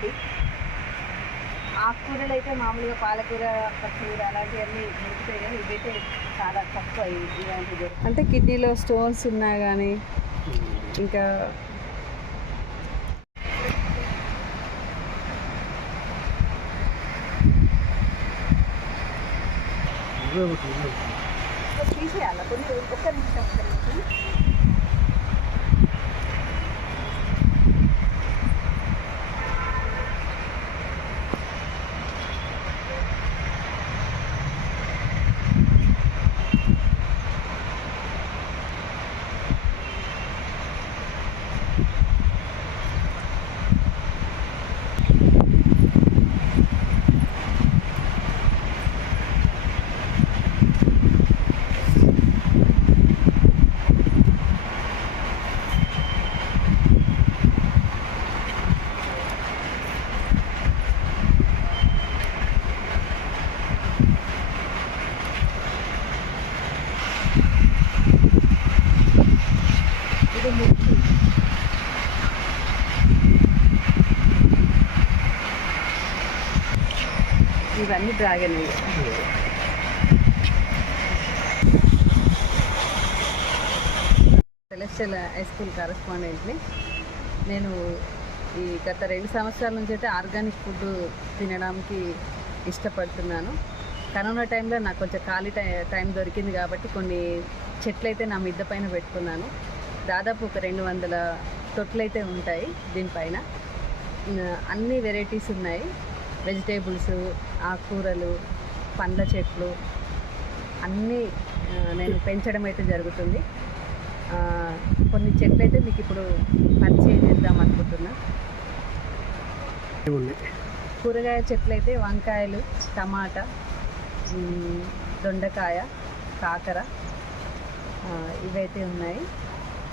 పొనగంటి. ఆకుకూరలు అయితే మామూలుగా పాలకూర, పచ్చికూర అలాంటివన్నీ దొరుకుతాయి, కానీ ఇవైతే చాలా తక్కువ ఇలాంటివి. అంటే కిడ్నీలో స్టోన్స్ ఉన్నా కానీ ఇంకా తీసేయాలి కొన్ని. ఒక్క నిమిషం. ఇవన్నీ డ్రాగన్. సెలెస్టియల్ హై స్కూల్ కరెస్పాండెంట్ని. నేను ఈ గత 2 సంవత్సరాల నుంచి అయితే ఆర్గానిక్ ఫుడ్ తినడానికి ఇష్టపడుతున్నాను. కరోనా టైంలో నాకు కొంచెం ఖాళీ టైం దొరికింది కాబట్టి కొన్ని చెట్లు అయితే నా మిద్దె పైన పెట్టుకున్నాను. దాదాపు ఒక 200 తొట్లు అయితే ఉంటాయి. దీనిపైన అన్ని వెరైటీస్ ఉన్నాయి. వెజిటేబుల్స్, ఆకుకూరలు, పండ్ల చెట్లు అన్నీ నేను పెంచడం అయితే జరుగుతుంది. కొన్ని చెట్లు అయితే మీకు ఇప్పుడు పరిచయం చేద్దాం అనుకుంటున్నా. కూరగాయ చెట్లు అయితే వంకాయలు, టమాటా, దొండకాయ, కాకర ఇవైతే ఉన్నాయి.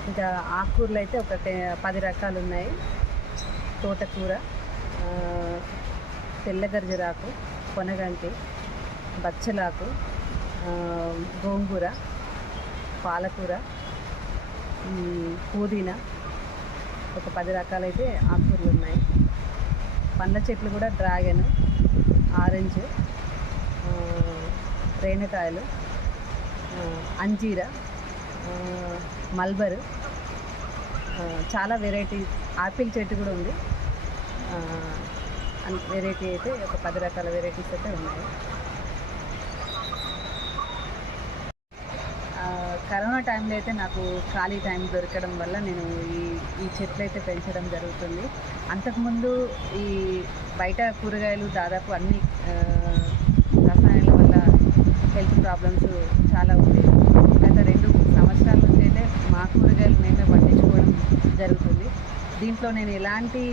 ఇంకా ఆకుకూరలు అయితే ఒక 10 రకాలు ఉన్నాయి. తోటకూర, తెల్లగర్జరాకు, పొనగంటి, బచ్చలాకు, గోంగూర, పాలకూర, పుదీనా, ఒక 10 రకాలైతే ఆకుకూరలు ఉన్నాయి. పండ్ల చెట్లు కూడా డ్రాగన్, ఆరెంజ్, రేణకాయలు, అంజీర, మల్బర్, చాలా వెరైటీ. ఆపిల్ చెట్టు కూడా ఉంది. వెరైటీ అయితే ఒక 10 రకాల వెరైటీస్ అయితే ఉన్నాయి. కరోనా టైంలో అయితే నాకు ఖాళీ టైం దొరకడం వల్ల నేను ఈ చెట్లు అయితే పెంచడం జరుగుతుంది. అంతకుముందు ఈ బయట కూరగాయలు దాదాపు అన్ని రసాయనాల వల్ల హెల్త్ ప్రాబ్లమ్స్ చాలా ఉండేవి. గత 2 సంవత్సరాల నుంచి అయితే మా కూరగాయలు మేమే పండించుకోవడం జరుగుతుంది. దీంట్లో నేను ఎలాంటి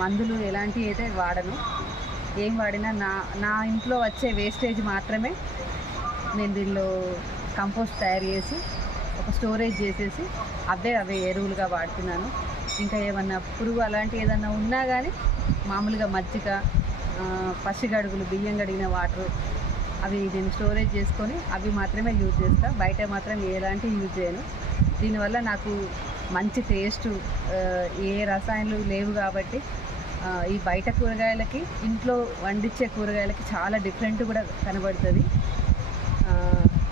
మందులు ఎలాంటివి అయితే వాడను. ఏం వాడినా నా ఇంట్లో వచ్చే వేస్టేజ్ మాత్రమే నేను దీనిలో కంపోస్ట్ తయారు చేసి ఒక స్టోరేజ్ చేసేసి అవే ఎరువులుగా వాడుతున్నాను. ఇంకా ఏమన్నా పురుగు అలాంటివి ఏదన్నా ఉన్నా కానీ మామూలుగా మజ్జిగ, పసిగడుగులు, బియ్యం కడిగిన వాటర్ అవి నేను స్టోరేజ్ చేసుకొని అవి మాత్రమే యూజ్ చేస్తాను. బయట మాత్రం ఎలాంటివి యూజ్ చేయను. దీనివల్ల నాకు మంచి టేస్ట్, ఏ రసాయనాలు లేవు కాబట్టి ఈ బయట కూరగాయలకి ఇంట్లో వండించే కూరగాయలకి చాలా డిఫరెంట్ కూడా కనబడుతుంది.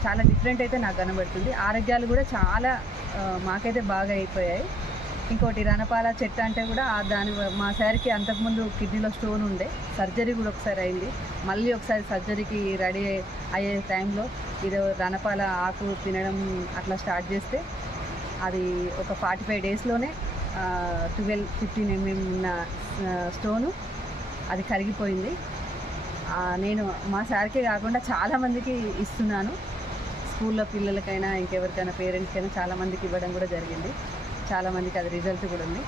చాలా డిఫరెంట్ అయితే నాకు కనబడుతుంది. ఆరోగ్యాలు కూడా చాలా మాకైతే బాగా అయిపోయాయి. ఇంకోటి రణపాల చెట్టు అంటే కూడా మా సార్కి అంతకుముందు కిడ్నీలో స్టోన్ ఉండే, సర్జరీ కూడా ఒకసారి అయింది. మళ్ళీ ఒకసారి సర్జరీకి రెడీ అయ్యే టైంలో ఇది రణపాల ఆకు తినడం అట్లా స్టార్ట్ చేస్తే అది ఒక 45 డేస్లోనే 12-15 mm ఉన్న స్టోను అది కరిగిపోయింది. నేను మా సార్కే కాకుండా చాలామందికి ఇస్తున్నాను. స్కూల్లో పిల్లలకైనా ఇంకెవరికైనా పేరెంట్స్కైనా చాలామందికి ఇవ్వడం కూడా జరిగింది. చాలామందికి అది రిజల్ట్ కూడా ఉంది.